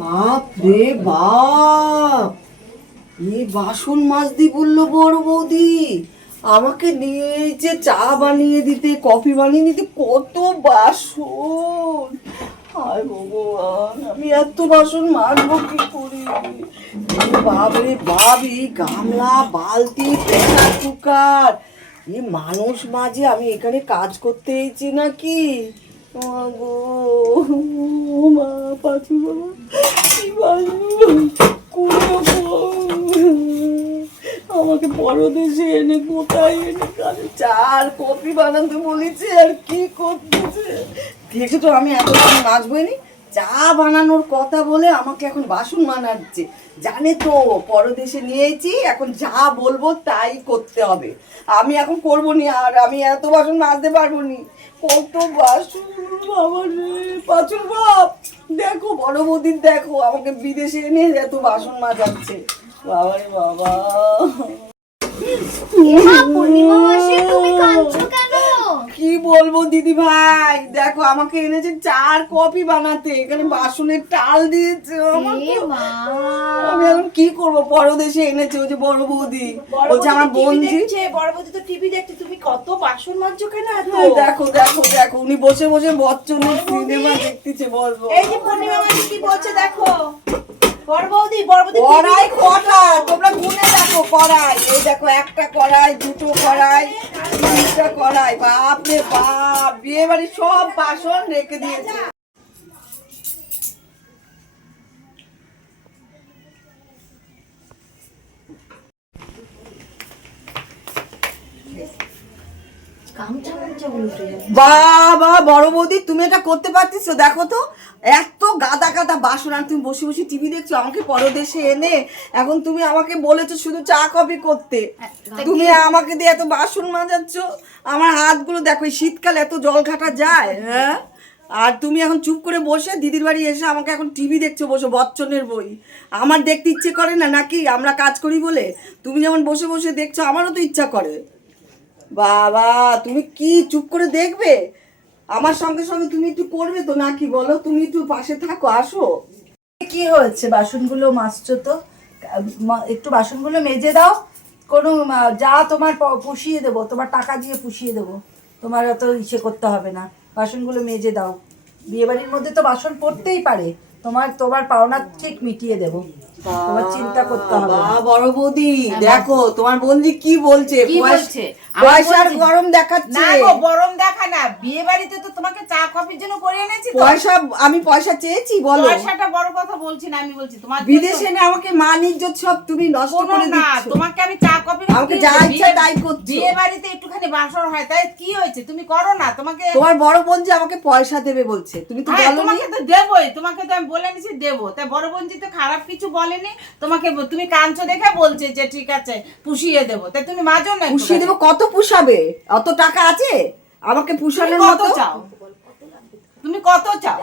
বাপ রে বাপ, এই বাসন মাজদি বললো বড় বৌদি, আমাকে নিয়ে যে চা বানিয়ে দিতে, কফি বানিয়ে দিতে, কত বাসন। হায় ভগবান, আমি এত বাসন মাজবো কি করে? বাপ রে বাপ, এই গামলা, বালতি, প্রেসার কুকার, এই মানুষ মাঝে আমি এখানে কাজ করতে এসেছি নাকি? গো মা, পাচু বাবা, কি আমাকে পরদেশে এনে কোথায় এনে কাজে চার কফি বানাতে বলেছে, আর কি করতেছে দেখে তো। আমি এত নাচবই নি, চা বানানোর কথা বলে আমাকে এখন বাসন বানাচ্ছে। জানে তো পরদেশে নিয়েছি, এখন যা বলবো তাই করতে হবে। আমি এখন করবো নি, আর আমি এত বাসন মাজতে পারবো নি। কত বাসন বাবা রে। পাঁচুর বাপ দেখো, বড় বৌদির দেখো, আমাকে বিদেশে এনে এত বাসন মাজাচ্ছে। বাবা রে বাবা। কি বলবো দিদি ভাই, দেখো আমাকে এনেছে চার কফি বানাতে, এখানে বাসনের টাল দিয়েছে। আমি এখন কি করবো? পরদেশে এনেছে ওই যে বড় বৌদি, বলছে আমার বোন দিচ্ছে। বড় বৌদি তো টিভি দেখতে, তুমি কত বাসন মাজছো কেন? দেখো দেখো দেখো, উনি বসে বসে বচ্চনের সিনেমা দেখতেছে। বলবো এই যে পূর্ণিমা মাসি কি বলছে দেখো। বড় বৌদি কড়াই কটা তোমরা গুনে দেখো। কড়াই এই দেখো, একটা কড়াই, দুটো কড়াই, তিনটা কড়াই। বাপ রে বাপ, বিয়ে বাড়ির সব বাসন রেখে দিয়েছে। বাবা বড় বৌদি, তুমি এটা করতে পারতেছো? দেখো তো, এত গাদা গাদা বাসন, আর তুমি বসে বসে টিভি দেখছো। আমাকে পরদেশে এনে এখন তুমি আমাকে বলেছো শুধু চা কফি করতে, তুমি আমাকে দিয়ে এত বাসন মাজাচ্ছ। আমার হাতগুলো দেখো, এই শীতকালে এত জল ঘাটা যায়? হ্যাঁ, আর তুমি এখন চুপ করে বসে দিদির বাড়ি এসে আমাকে এখন টিভি দেখছো বসে, বচ্চনের বই। আমার দেখতে ইচ্ছে করে না নাকি? আমরা কাজ করি বলে তুমি যেমন বসে বসে দেখছো, আমারও তো ইচ্ছা করে। বাবা, তুমি কি চুপ করে দেখবে? আমার সঙ্গে সঙ্গে তুমি একটু করবে তো নাকি? বলো, তুমি একটু পাশে থাকো, আসো। কি হয়েছে? বাসনগুলো মাজছো তো, একটু বাসনগুলো মেজে দাও। কোনো যা তোমার পুষিয়ে দেবো, তোমার টাকা দিয়ে পুষিয়ে দেবো, তোমার অত ইসে করতে হবে না। বাসনগুলো মেজে দাও, বিয়ে বাড়ির মধ্যে তো বাসন পড়তেই পারে। তোমার পাওনা ঠিক মিটিয়ে দেবো, তোমার চিন্তা করতে হবে না। বড় বৌদি দেখো, তোমার বন্ধু কি বলছে, পয়সার গরম দেখাচ্ছে। না গো, গরম দেখা না, বিয়ে বাড়িতে তো তোমাকে চা কফির জন্য করে এনেছি। পয়সা, আমি পয়সা চেয়েছি বলো? পয়সাটা বড় কথা বলছি না, আমি বলছি তোমার বিদেশে এনে আমাকে মান ইজ্জত সব তুমি নষ্ট করে দিচ্ছ। তোমাকে আমি চা কফি আমাকে যা ইচ্ছা তাই করছো। বিয়ে বাড়িতে একটুখানি বাসন হয়, তাই কি হয়েছে? তুমি করো না। তোমাকে তোমার বড় বোন যে আমাকে পয়সা দেবে বলছে, তুমি তো বলো। তোমাকে তো দেবই, তোমাকে তো আমি বলে নিছি দেবো। তাই বড় বোন জি তো খারাপ কিছু বলেনি তোমাকে। তুমি কাঁদছো দেখে বলছে যে ঠিক আছে পুষিয়ে দেবো। তাই তুমি মাজো না। পুষিয়ে দেবো? কত পুষাবে? অত টাকা আছে আমাকে পুষানোর মতো? চাও তুমি কত চাও?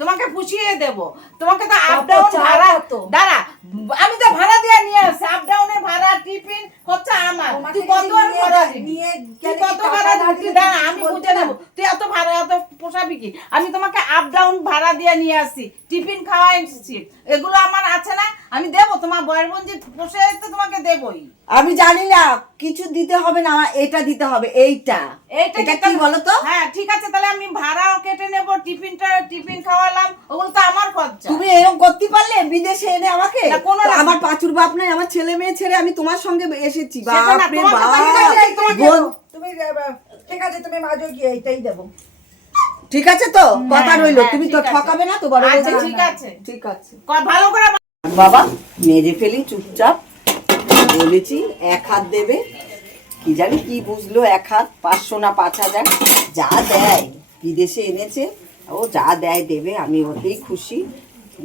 তোমাকে পুষিয়ে দেবো। তোমাকে তো আপ ডাউন ভাড়া, দাঁড়া, আমি তো ভাড়া দিয়ে নিয়ে আসছি। আপ ডাউনের ভাড়া, টিফিন হচ্ছে আমার। তুই কত আর ভাড়া নিয়ে, তুই কত ভাড়া দিচ্ছিস? দাঁড়া, আমি বুঝে নেবো। তুই এত ভাড়া এত পোষাবি কি? আমি তোমাকে আপ ডাউন ভাড়া দিয়ে নিয়ে আসছি, টিফিন খাওয়া এসেছি, এগুলো আমার আছে না? আমি দেবো। তোমার বয়ের বোন যে পোষে তো তোমাকে দেবই। আমি জানি না, কিছু দিতে হবে না, আমার এটা দিতে হবে। এইটা কি বলো তো? হ্যাঁ ঠিক আছে, তাহলে আমি ভাড়াও কেটে নেবো, টিফিন খাওয়ালাম, ওগুলো তো আমার খরচা। তুমি এরকম করতে পারলে বিদেশে এনে আমাকে? আমার পাঁচুর বাপ নাই, আমার ছেলে মেয়ে ছেড়ে আমি তোমার সঙ্গে এসেছি। বাপ রে বাপ। তুমি ঠিক আছে, তুমি মাজো গিয়ে এইটাই দেবো। ঠিক আছে তো, কথা রইলো। তুমি তো ঠকাবে না তো বড়? ঠিক আছে ঠিক আছে, ভালো করে বাবা মেরে ফেলি চুপচাপ। বলেছি 1 হাত দেবে, কি জানি কি বুঝলো 1 হাত, 500 না 5000 যা দেয়। বিদেশে এনেছে, ও যা দেয় দেবে, আমি ওতেই খুশি।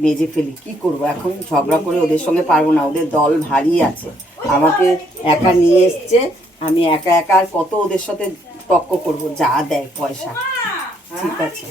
মেজে ফেলি, কি করব এখন? ঝগড়া করে ওদের সঙ্গে পারবো না, ওদের দল ভারী আছে। আমাকে একা নিয়ে এসছে, আমি একা একা আর কত ওদের সাথে তর্ক করবো? যা দেয় পয়সা। ঠিক আছে।